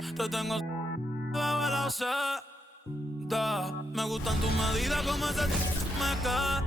Te tengo bajo la seda. Me gustan tus medidas como ese me queda.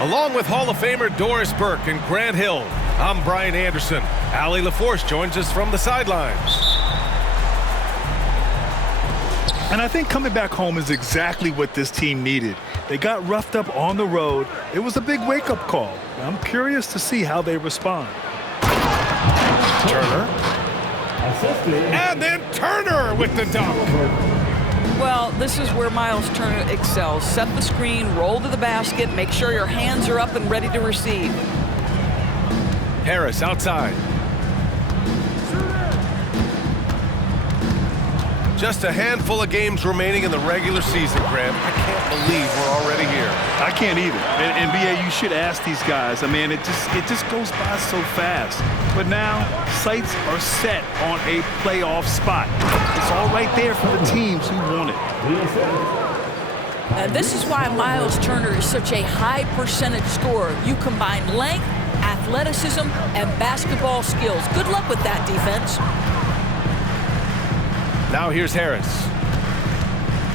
Along with Hall of Famer Doris Burke and Grant Hill, I'm Brian Anderson. Allie LaForce joins us from the sidelines. And I think coming back home is exactly what this team needed. They got roughed up on the road. It was a big wake-up call. I'm curious to see how they respond. Turner. And then Turner with the dunk. Well, this is where Miles Turner excels. Set the screen, roll to the basket, make sure your hands are up and ready to receive. Harris outside. Just a handful of games remaining in the regular season, Graham. I can't believe we're already here. I can't either. And NBA, you should ask these guys. I mean, it just goes by so fast. But now, sights are set on a playoff spot. It's all right there for the teams who want it. And this is why Miles Turner is such a high percentage scorer. You combine length, athleticism, and basketball skills. Good luck with that, defense. Now here's Harris.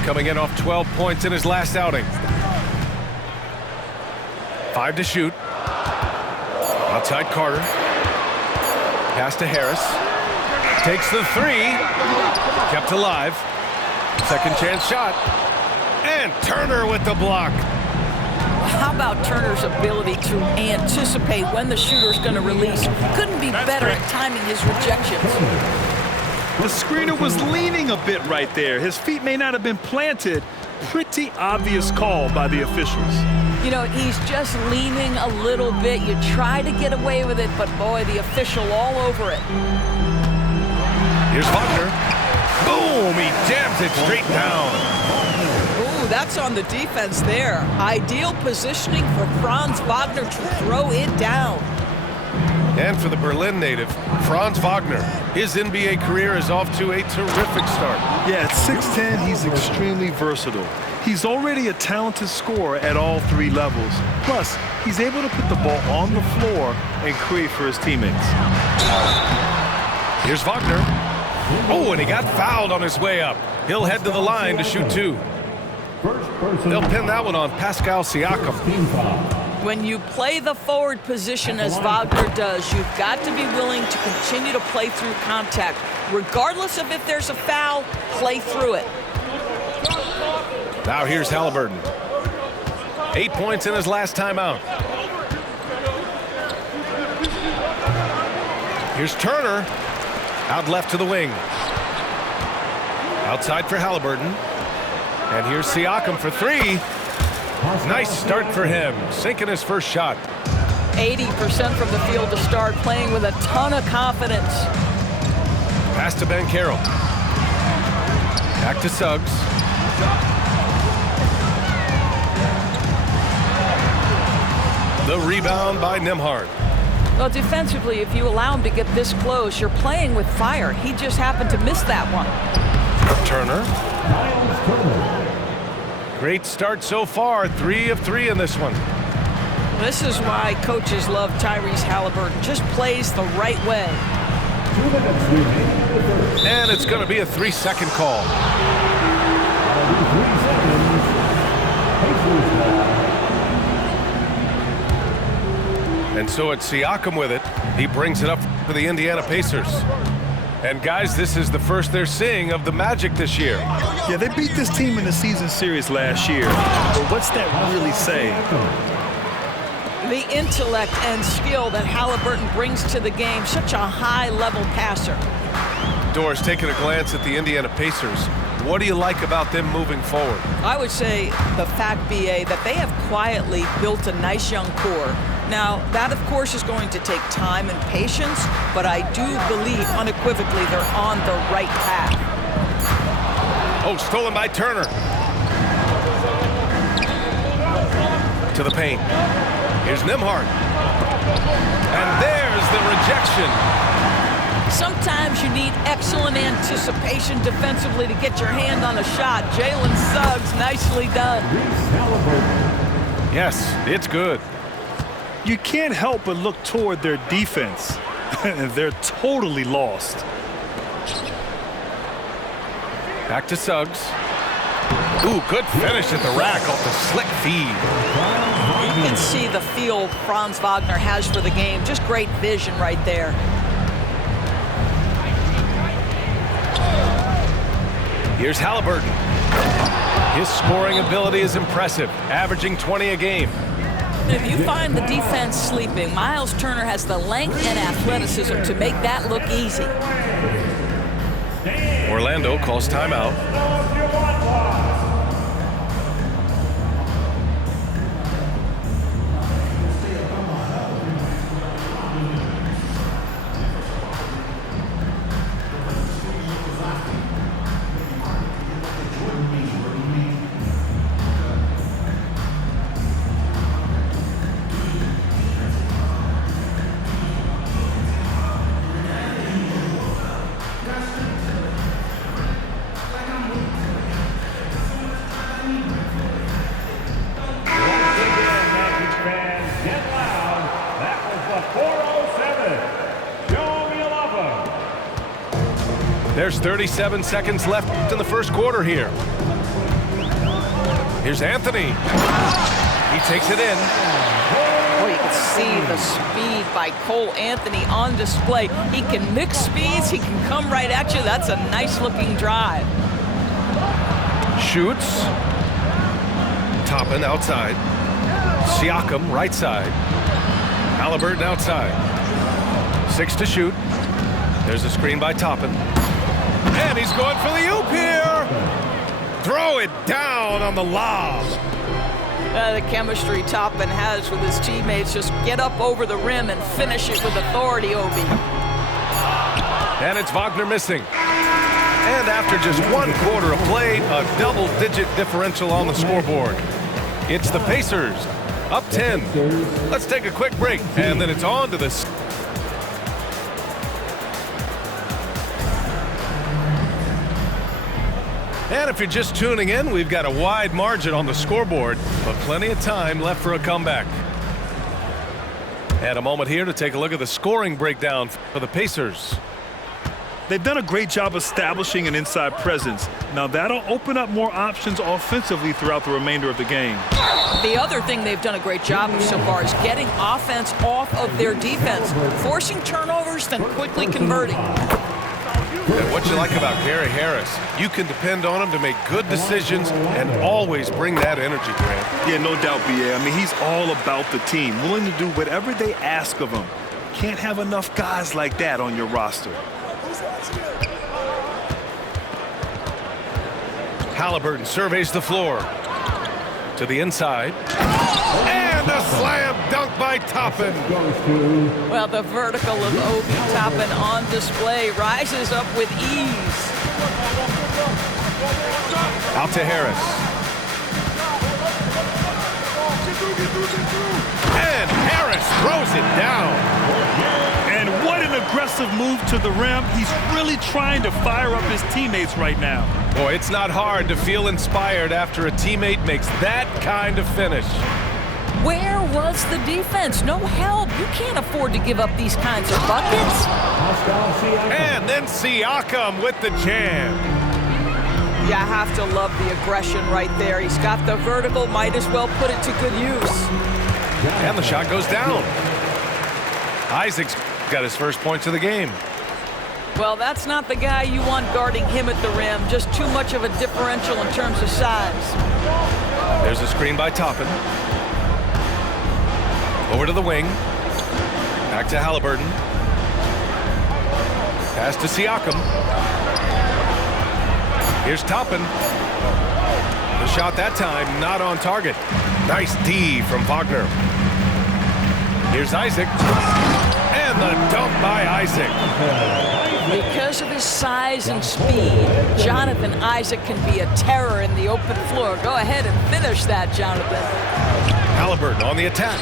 Coming in off 12 points in his last outing. 5 to shoot. Outside Carter. Pass to Harris. Takes the 3. Kept alive. Second chance shot. And Turner with the block. How about Turner's ability to anticipate when the shooter's going to release? Couldn't be better at timing his rejections. The screener was leaning a bit right there. His feet may not have been planted. Pretty obvious call by the officials. You know, he's just leaning a little bit. You try to get away with it, but boy, the official all over it. Here's Wagner. Boom! He jams it straight down. Ooh, that's on the defense there. Ideal positioning for Franz Wagner to throw it down. And for the Berlin native, Franz Wagner. His NBA career is off to a terrific start. Yeah, at 6'10", he's extremely versatile. He's already a talented scorer at all 3 levels. Plus, he's able to put the ball on the floor and create for his teammates. Here's Wagner. Oh, and he got fouled on his way up. He'll head to the line to shoot 2. They'll pin that one on Pascal Siakam. When you play the forward position as Wagner does, you've got to be willing to continue to play through contact. Regardless of if there's a foul, play through it. Now here's Halliburton. 8 points in his last timeout. Here's Turner. Out left to the wing. Outside for Halliburton. And here's Siakam for 3. Nice start for him, sinking his first shot. 80% from the field to start, playing with a ton of confidence. Pass to Ben Carroll. Back to Suggs. The rebound by Nembhard. Well, defensively, if you allow him to get this close, you're playing with fire. He just happened to miss that one. Turner. Great start so far, 3 of 3 in this one. This is why coaches love Tyrese Halliburton. Just plays the right way. And it's going to be a 3-second call. And so it's Siakam with it. He brings it up for the Indiana Pacers. And guys, this is the first they're seeing of the Magic this year. Yeah, they beat this team in the season series last year. But what's that really saying? The intellect and skill that Halliburton brings to the game, such a high-level passer. Doris, taking a glance at the Indiana Pacers, what do you like about them moving forward? I would say the fact, B.A., that they have quietly built a nice young core. Now, that, of course, is going to take time and patience, but I do believe unequivocally they're on the right path. Oh, stolen by Turner. To the paint. Here's Nembhard. And there's the rejection. Sometimes you need excellent anticipation defensively to get your hand on a shot. Jalen Suggs, nicely done. Yes, it's good. You can't help but look toward their defense. They're totally lost. Back to Suggs. Ooh, good finish at the rack off the slick feed. You can see the feel Franz Wagner has for the game. Just great vision right there. Here's Halliburton. His scoring ability is impressive, averaging 20 a game. If you find the defense sleeping, Miles Turner has the length and athleticism to make that look easy. Orlando calls timeout. There's 37 seconds left in the first quarter here. Here's Anthony. He takes it in. Well, you can see the speed by Cole Anthony on display. He can mix speeds. He can come right at you. That's a nice-looking drive. Shoots. Toppin outside. Siakam right side. Halliburton outside. 6 to shoot. There's a screen by Toppin. And he's going for the oop here. Throw it down on the lob. The chemistry Toppin has with his teammates. Just get up over the rim and finish it with authority, Obi. And it's Wagner missing. And after just 1 quarter of play, a double-digit differential on the scoreboard. It's the Pacers, up 10. Let's take a quick break, and then it's on to the... And if you're just tuning in, we've got a wide margin on the scoreboard, but plenty of time left for a comeback. And a moment here to take a look at the scoring breakdown for the Pacers. They've done a great job establishing an inside presence. Now that'll open up more options offensively throughout the remainder of the game. The other thing they've done a great job of so far is getting offense off of their defense, forcing turnovers, then quickly converting. And what you like about Gary Harris, you can depend on him to make good decisions and always bring that energy, Grant. Yeah, no doubt, B.A. I mean, he's all about the team, willing to do whatever they ask of him. Can't have enough guys like that on your roster. Halliburton surveys the floor. To the inside. And a slam dunk by Toppin. Well, the vertical of Obi Toppin on display rises up with ease. Out to Harris. And Harris throws it down. And what an aggressive move to the rim. He's really trying to fire up his teammates right now. Boy, it's not hard to feel inspired after a teammate makes that kind of finish. Where was the defense? No help. You can't afford to give up these kinds of buckets. And then Siakam with the jam. You have to love the aggression right there. He's got the vertical, might as well put it to good use. And the shot goes down. Isaac's got his first points of the game. Well, that's not the guy you want guarding him at the rim. Just too much of a differential in terms of size. There's a screen by Toppin. Over to the wing. Back to Halliburton. Pass to Siakam. Here's Toppin. The shot that time not on target. Nice D from Wagner. Here's Isaac. And the dunk by Isaac. Because of his size and speed, Jonathan Isaac can be a terror in the open floor. Go ahead and finish that, Jonathan. Halliburton on the attack.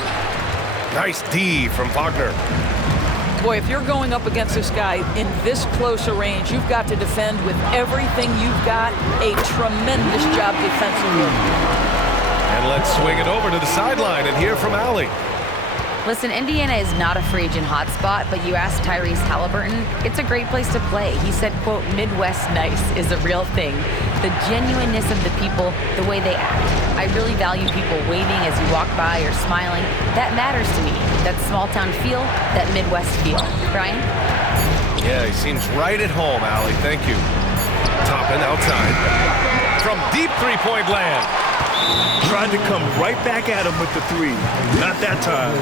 Nice D from Wagner. Boy, if you're going up against this guy in this close a range, you've got to defend with everything you've got. A tremendous job defensively. And let's swing it over to the sideline and hear from Allie. Listen, Indiana is not a free agent hotspot, but you ask Tyrese Halliburton, it's a great place to play. He said, quote, Midwest nice is a real thing. The genuineness of the people, the way they act. I really value people waving as you walk by or smiling. That matters to me. That small town feel, that Midwest feel. Brian? Yeah, he seems right at home, Allie. Thank you. Toppin outside. From deep three-point land. Tried to come right back at him with the three. Not that time.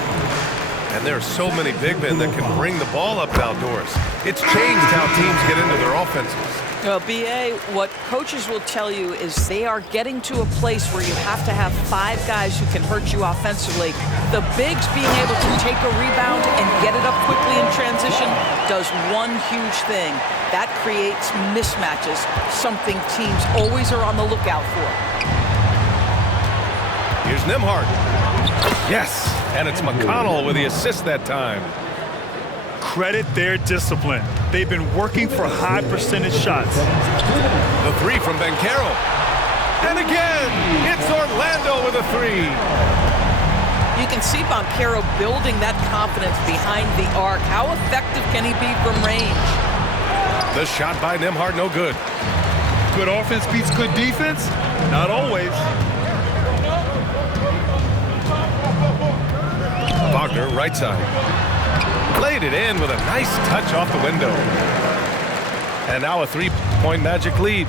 And there are so many big men that can bring the ball up outdoors. It's changed how teams get into their offenses. Well, B.A., what coaches will tell you is they are getting to a place where you have to have 5 guys who can hurt you offensively. The bigs being able to take a rebound and get it up quickly in transition does one huge thing. That creates mismatches, something teams always are on the lookout for. Here's Nembhard. Yes, and it's McConnell with the assist that time. Credit their discipline. They've been working for high percentage shots. The three from Banchero. And again, it's Orlando with a three. You can see Banchero building that confidence behind the arc. How effective can he be from range? The shot by Nembhard, no good. Good offense beats good defense? Not always. Wagner, right side. Laid it in with a nice touch off the window. And now a three-point Magic lead.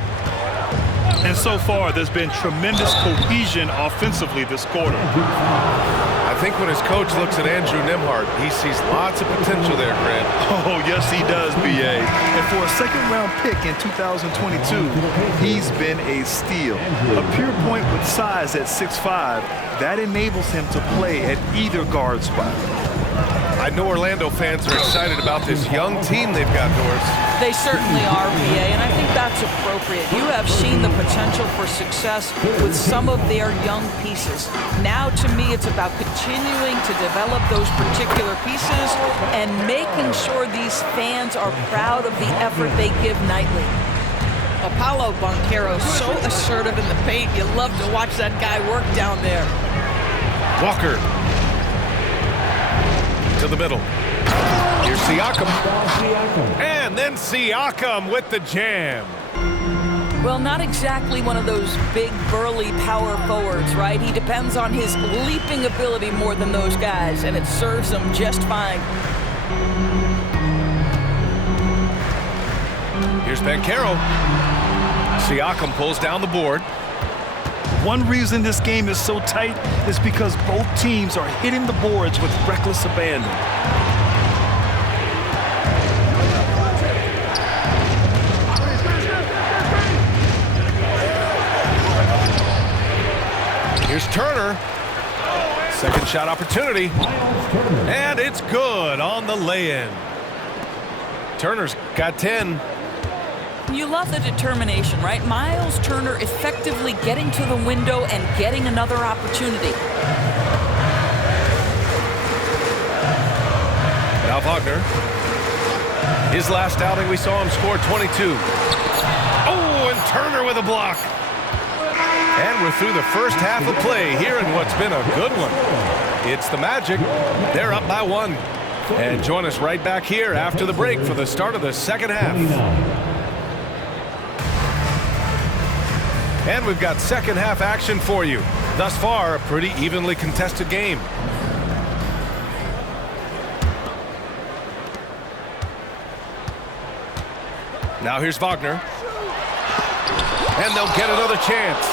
And so far, there's been tremendous cohesion offensively this quarter. I think when his coach looks at Andrew Nembhard, he sees lots of potential there, Grant. Oh, yes, he does, B.A. And for a second-round pick in 2022, he's been a steal. A pure point with size at 6'5", that enables him to play at either guard spot. I know Orlando fans are excited about this young team they've got, Doris. They certainly are, B.A., and I think that's appropriate. You have seen the potential for success with some of their young pieces. Now, to me, it's about continuing to develop those particular pieces and making sure these fans are proud of the effort they give nightly. Apollo Banchero, so assertive in the paint. You love to watch that guy work down there. Walker. To the middle. Here's Siakam. And then Siakam with the jam. Well, not exactly one of those big, burly power forwards, right? He depends on his leaping ability more than those guys, and it serves him just fine. Here's Banchero. Siakam pulls down the board. One reason this game is so tight is because both teams are hitting the boards with reckless abandon. Here's Turner. Second shot opportunity. And it's good on the lay-in. Turner's got 10. You love the determination, right? Miles Turner effectively getting to the window and getting another opportunity. Now Wagner. His last outing, we saw him score 22. Oh, and Turner with a block. And we're through the first half of play here in what's been a good one. It's the Magic. They're up by 1. And join us right back here after the break for the start of the second half. And we've got second half action for you. Thus far, a pretty evenly contested game. Now here's Wagner. And they'll get another chance.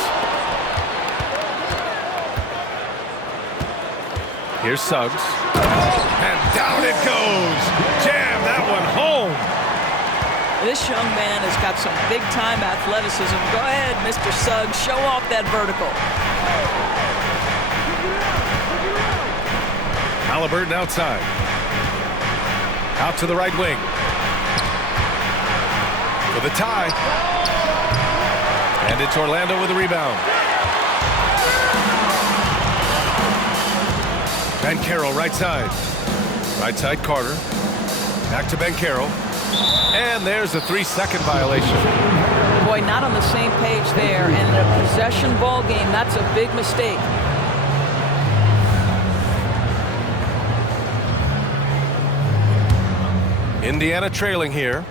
Here's Suggs. And down it goes. Jam that one home. This young man has got some big-time athleticism. Go ahead, Mr. Suggs. Show off that vertical. Halliburton outside. Out to the right wing. For the tie. And it's Orlando with a rebound. Banchero right side. Right side Carter. Back to Banchero. And there's a 3-second violation. Boy, not on the same page there. And in a possession ball game, that's a big mistake. Indiana trailing here.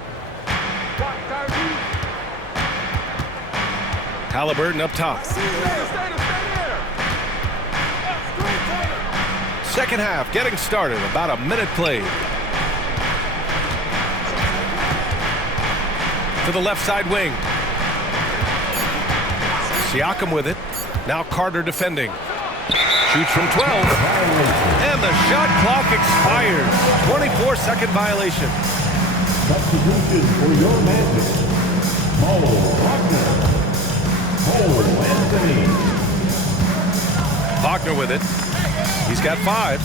Halliburton up top. Second half getting started. About a minute played. To the left side wing. Siakam with it. Now Carter defending. Shoots from 12. And the shot clock expires. 24-second violation. Substitution for your Magic. Paul Anthony. Wagner with it. He's got 5.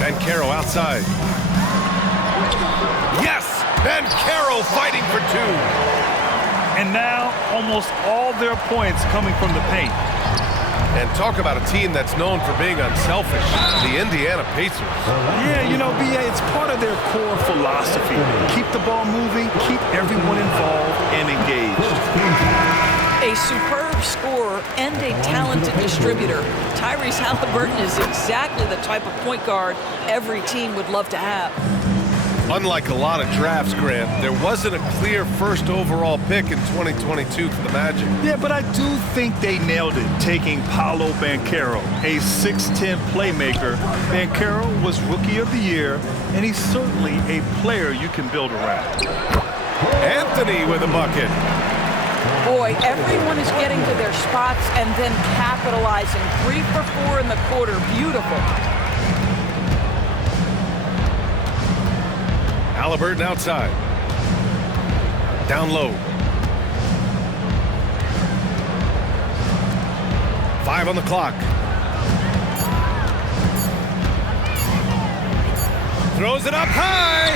Banchero outside. Yes! Banchero fighting for 2. And now almost all their points coming from the paint. And talk about a team that's known for being unselfish. The Indiana Pacers. Yeah, you know, B.A., it's part of their core philosophy. Keep the ball moving, keep everyone involved and engaged. A superb scorer and a talented distributor. Tyrese Halliburton is exactly the type of point guard every team would love to have. Unlike a lot of drafts, Grant, there wasn't a clear first overall pick in 2022 for the Magic. Yeah, but I do think they nailed it, taking Paolo Banchero, a 6'10 playmaker. Banchero was Rookie of the Year, and he's certainly a player you can build around. Anthony with a bucket. Boy, everyone is getting to their spots and then capitalizing. 3 for 4 in the quarter. Beautiful. Halliburton outside. Down low. 5 on the clock. Throws it up high.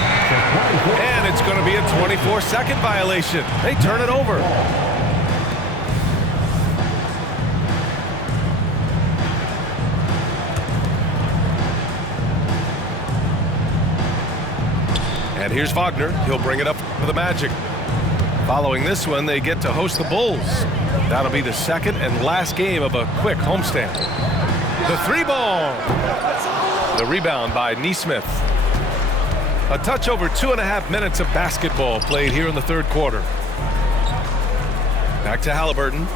And it's going to be a 24-second violation. They turn it over. And here's Wagner. He'll bring it up for the Magic. Following this one, they get to host the Bulls. That'll be the second and last game of a quick homestand. The 3-ball. The rebound by Nesmith. A touch over 2.5 minutes of basketball played here in the third quarter. Back to Halliburton.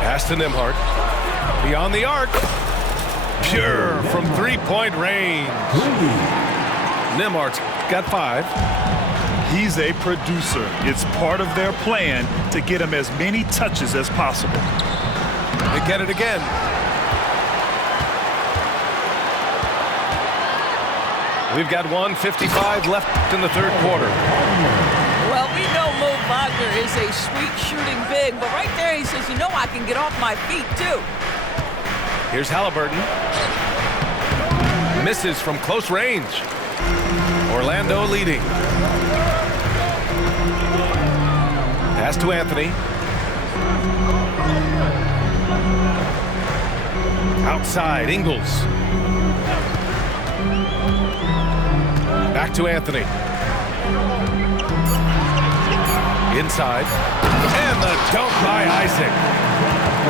Pass to Nembhard. Beyond the arc. Pure from 3-point range. Nembhard's got 5. He's a producer. It's part of their plan to get him as many touches as possible. They get it again. We've got 1:55 left in the third quarter. Well, we know Mo Wagner is a sweet shooting big, but right there he says, you know, I can get off my feet too. Here's Halliburton. Misses from close range. Orlando leading. Pass to Anthony. Outside, Ingles. Back to Anthony. Inside. And the dunk by Isaac.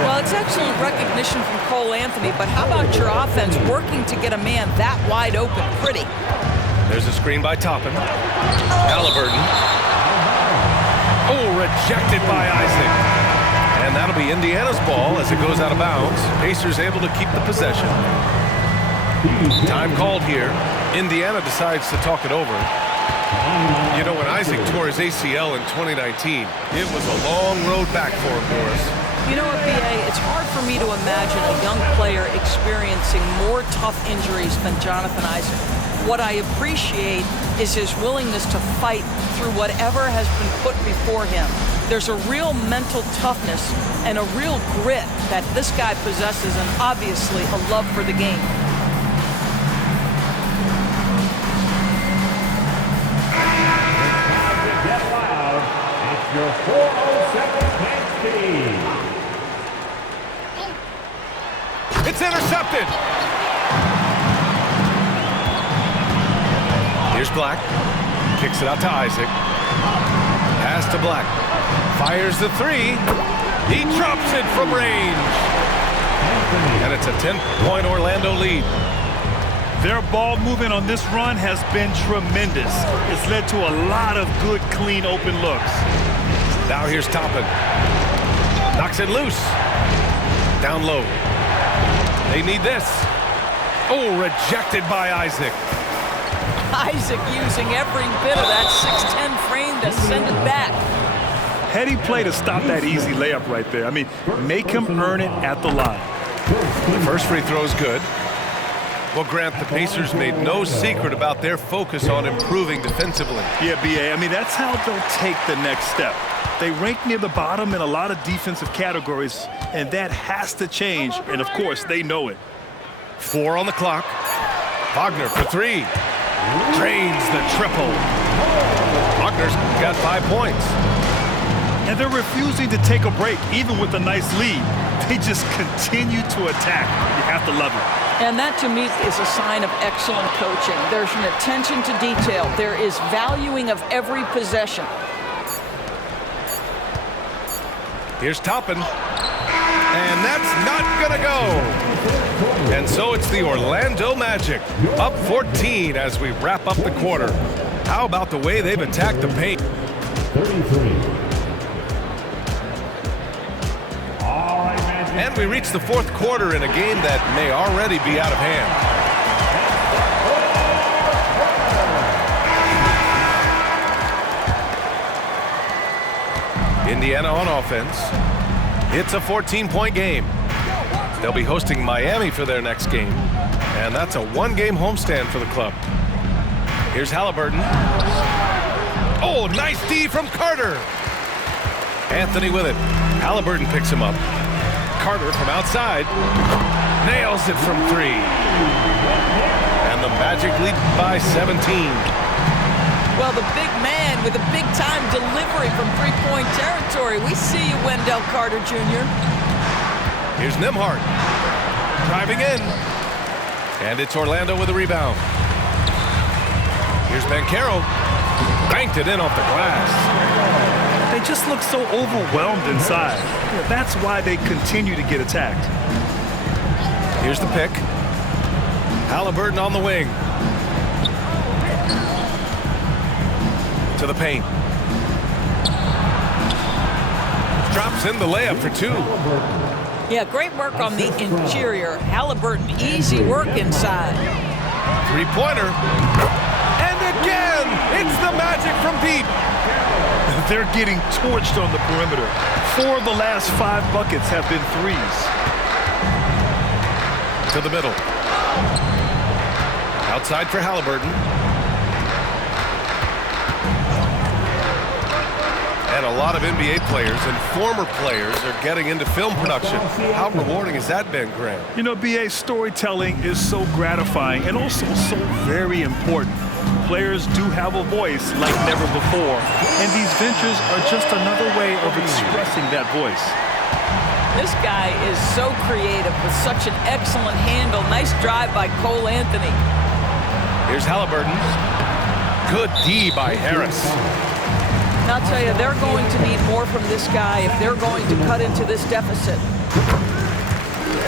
Well, it's excellent recognition from Cole Anthony, but how about your offense working to get a man that wide open? Pretty. There's a screen by Toppin. Halliburton. Oh, rejected by Isaac. And that'll be Indiana's ball as it goes out of bounds. Pacers able to keep the possession. Time called here. Indiana decides to talk it over. You know, when Isaac tore his ACL in 2019, it was a long road back for him, Boris. You know what, B.A., it's hard for me to imagine a young player experiencing more tough injuries than Jonathan Isaac. What I appreciate is his willingness to fight through whatever has been put before him. There's a real mental toughness and a real grit that this guy possesses, and obviously a love for the game. Get loud. It's your 407 match team. It's intercepted. Here's Black. Kicks it out to Isaac. Pass to Black. Fires the three. He drops it from range. And it's a 10-point Orlando lead. Their ball movement on this run has been tremendous. It's led to a lot of good, clean, open looks. Now here's Toppin. Knocks it loose. Down low. They need this. Oh, rejected by Isaac. Isaac using every bit of that 6'10" frame to send it back. Heady play to stop that easy layup right there. I mean, make him earn it at the line. The first free throw is good. Well, Grant, the Pacers made no secret about their focus on improving defensively. Yeah, B.A., I mean, that's how they'll take the next step. They rank near the bottom in a lot of defensive categories, and that has to change, and of course, they know it. 4 on the clock. Wagner for 3. Drains the triple. Wagner's got 5 points. And they're refusing to take a break, even with a nice lead. They just continue to attack. You have to love it. And that, to me, is a sign of excellent coaching. There's an attention to detail. There is valuing of every possession. Here's Toppin. And that's not going to go. And so it's the Orlando Magic, up 14 as we wrap up the quarter. How about the way they've attacked the paint? 33. And we reach the fourth quarter in a game that may already be out of hand. Indiana on offense. It's a 14-point game. They'll be hosting Miami for their next game. And that's a one-game homestand for the club. Here's Halliburton. Oh, nice D from Carter. Anthony with it. Halliburton picks him up. Carter from outside. Nails it from 3. And the Magic lead by 17. Well, the big man with a big-time delivery from three-point territory. We see you, Wendell Carter Jr. Here's Nembhard. Driving in. And it's Orlando with a rebound. Here's Banchero. Banked it in off the glass. They just look so overwhelmed inside. That's why they continue to get attacked. Here's the pick. Halliburton on the wing. To the paint. Drops in the layup for 2. Yeah, great work on the interior. Halliburton, easy work inside. 3-pointer. And again, it's the Magic from deep. They're getting torched on the perimeter. 4 of the last 5 buckets have been threes. To the middle. Outside for Halliburton. And a lot of NBA players and former players are getting into film production. How rewarding has that been, Grant? You know, BA, storytelling is so gratifying and also so very important. Players do have a voice like never before, and these ventures are just another way of expressing that voice. This guy is so creative with such an excellent handle. Nice drive by Cole Anthony. Here's Halliburton. Good D by Harris. And I'll tell you, they're going to need more from this guy if they're going to cut into this deficit.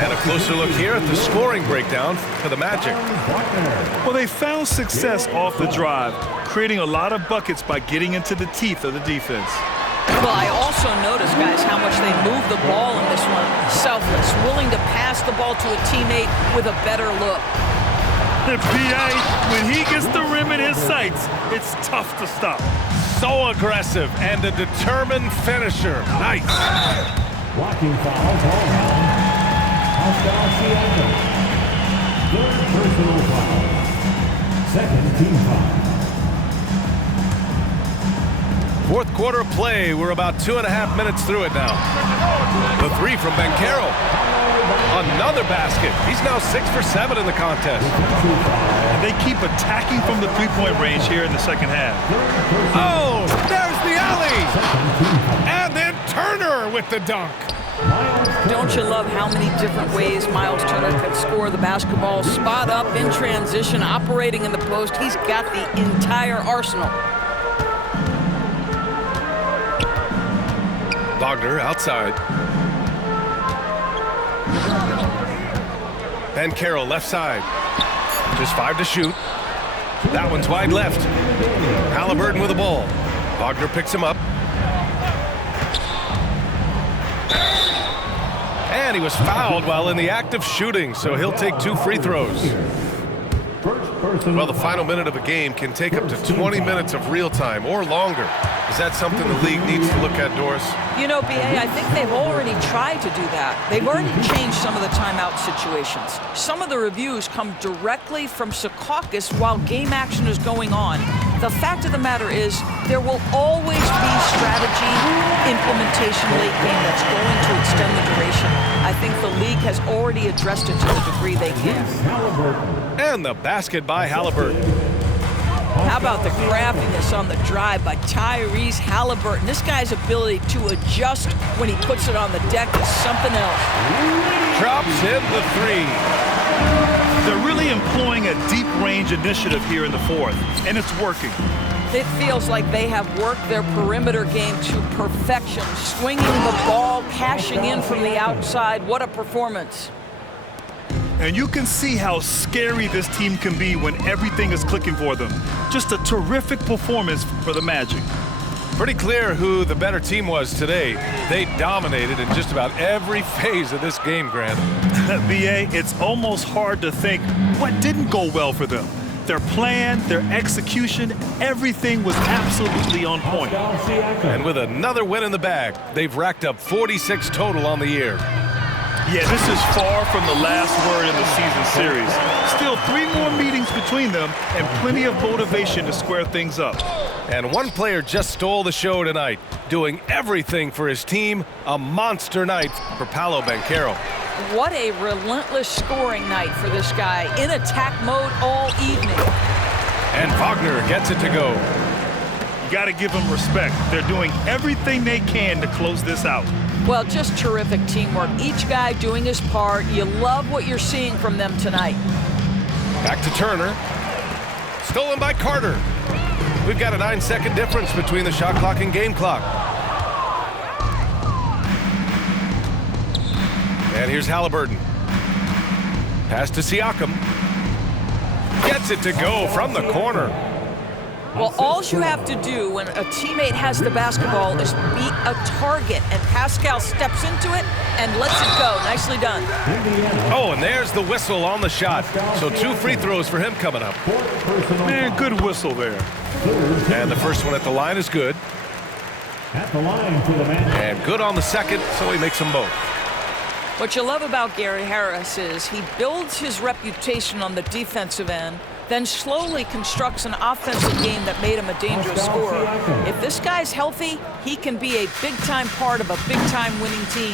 And a closer look here at the scoring breakdown for the Magic. Well, they found success off the drive, creating a lot of buckets by getting into the teeth of the defense. Well, I also noticed, guys, how much they move the ball in this one. Selfless, willing to pass the ball to a teammate with a better look. PA, when he gets the rim in his sights, it's tough to stop. So aggressive and a determined finisher. Nice. Blocking fouls all around. Pascal Siakam. Third personal foul. Second team foul. Fourth quarter play. We're about 2.5 minutes through it now. The three from Banchero. Another basket. He's now 6 for 7 in the contest. And they keep attacking from the three-point range here in the second half. Oh, there's the alley. And then Turner with the dunk. Don't you love how many different ways Miles Turner can score the basketball? Spot up, in transition, operating in the post. He's got the entire arsenal. Wagner outside. Banchero left side. Just 5 to shoot. That one's wide left. Halliburton with the ball. Wagner picks him up. And he was fouled while in the act of shooting, so he'll take 2 free throws. Well, the final minute of a game can take up to 20 minutes of real time or longer. Is that something the league needs to look at, Doris? You know, BA, I think they've already tried to do that. They've already changed some of the timeout situations. Some of the reviews come directly from Secaucus while game action is going on. The fact of the matter is there will always be strategy implementation late game that's going to extend the duration. I think the league has already addressed it to the degree they can. And the basket by Halliburton. How about the craftiness on the drive by Tyrese Halliburton? This guy's ability to adjust when he puts it on the deck is something else. Drops in the 3. They're really employing a deep range initiative here in the fourth, and it's working. It feels like they have worked their perimeter game to perfection, swinging the ball, cashing in from the outside. What a performance. And you can see how scary this team can be when everything is clicking for them. Just a terrific performance for the Magic. Pretty clear who the better team was today. They dominated in just about every phase of this game, Grant. BA, it's almost hard to think what didn't go well for them. Their plan, their execution, everything was absolutely on point. And with another win in the bag, they've racked up 46 total on the year. Yeah, this is far from the last word in the season series. Still 3 more meetings between them and plenty of motivation to square things up. And one player just stole the show tonight, doing everything for his team. A monster night for Paolo Banchero. What a relentless scoring night for this guy, in attack mode all evening. And Wagner gets it to go. You got to give them respect. They're doing everything they can to close this out. Well, just terrific teamwork. Each guy doing his part. You love what you're seeing from them tonight. Back to Turner. Stolen by Carter. We've got a 9-second difference between the shot clock and game clock. And here's Halliburton. Pass to Siakam. Gets it to go from the corner. Well, all you have to do when a teammate has the basketball is be a target, and Pascal steps into it and lets it go. Nicely done. Oh, and there's the whistle on the shot. So 2 free throws for him coming up. Man, good whistle there. And the first one at the line is good. At the line for the man. And good on the second, so he makes them both. What you love about Gary Harris is he builds his reputation on the defensive end, then slowly constructs an offensive game that made him a dangerous scorer. If this guy's healthy, he can be a big-time part of a big-time winning team.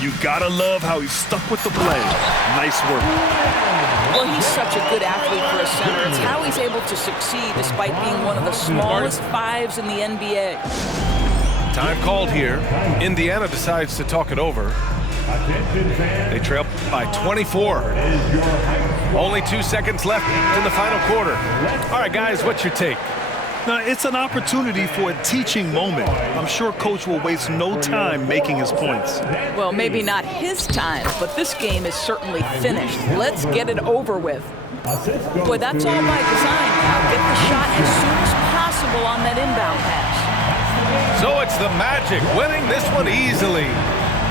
You gotta love how he stuck with the play. Nice work. Well, he's such a good athlete for a center. It's how he's able to succeed despite being one of the smallest 5s in the NBA. Time called here. Indiana decides to talk it over. They trail by 24. Only 2 seconds left in the final quarter. All right, guys, what's your take? Now, it's an opportunity for a teaching moment. I'm sure Coach will waste no time making his points. Well, maybe not his time, but this game is certainly finished. Let's get it over with. Boy, that's all by design now. Get the shot as soon as possible on that inbound pass. So it's the Magic winning this one easily.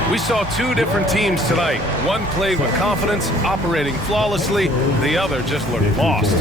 We saw two different teams tonight. One played with confidence, operating flawlessly. The other just looked lost.